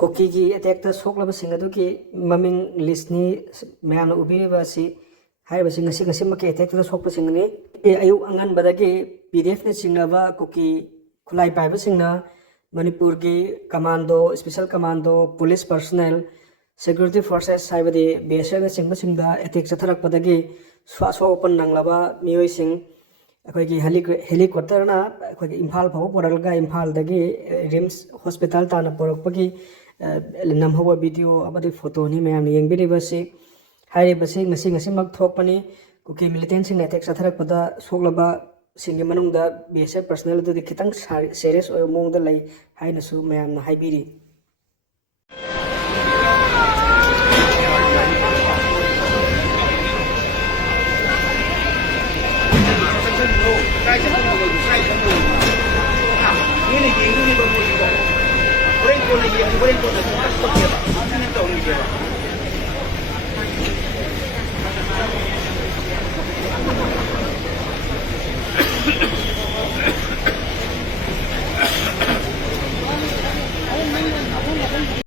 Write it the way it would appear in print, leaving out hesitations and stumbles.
cookie की attack सोक्लब की ममिंग लिस्टनी ma'am उबीबी है अटैक सोपनी अयु अंगनबदगी पीडीएफ ने चिंगब कुकी खुलाई पाइबसिंगना मणिपुर की commando special commando police personnel security forces है बीएसएफ चिंबसिंग अटैक चथरपदगी स्वासोपन नंगलब मियोइसिंग अखोगी हेलीकॉप्टरना अखोगी इम्फाल फाव पुरलगा इम्फाल दगी रिम्स हॉस्पिटल ताना पुरकपगी नमहब वीडियो अबदी फोटो नि मैम येंबिरिबसि हाइरिबसि ngasi ngasi mak thokpani Kuki militant सिंग अटैक चथरपदा सोगलबा सिंगे मनुंगदा बीएसएफ पर्सनल दु खितंग सीरियस ओय मोंगदा लै हाइनसु मैम ना हाइबिरि Ini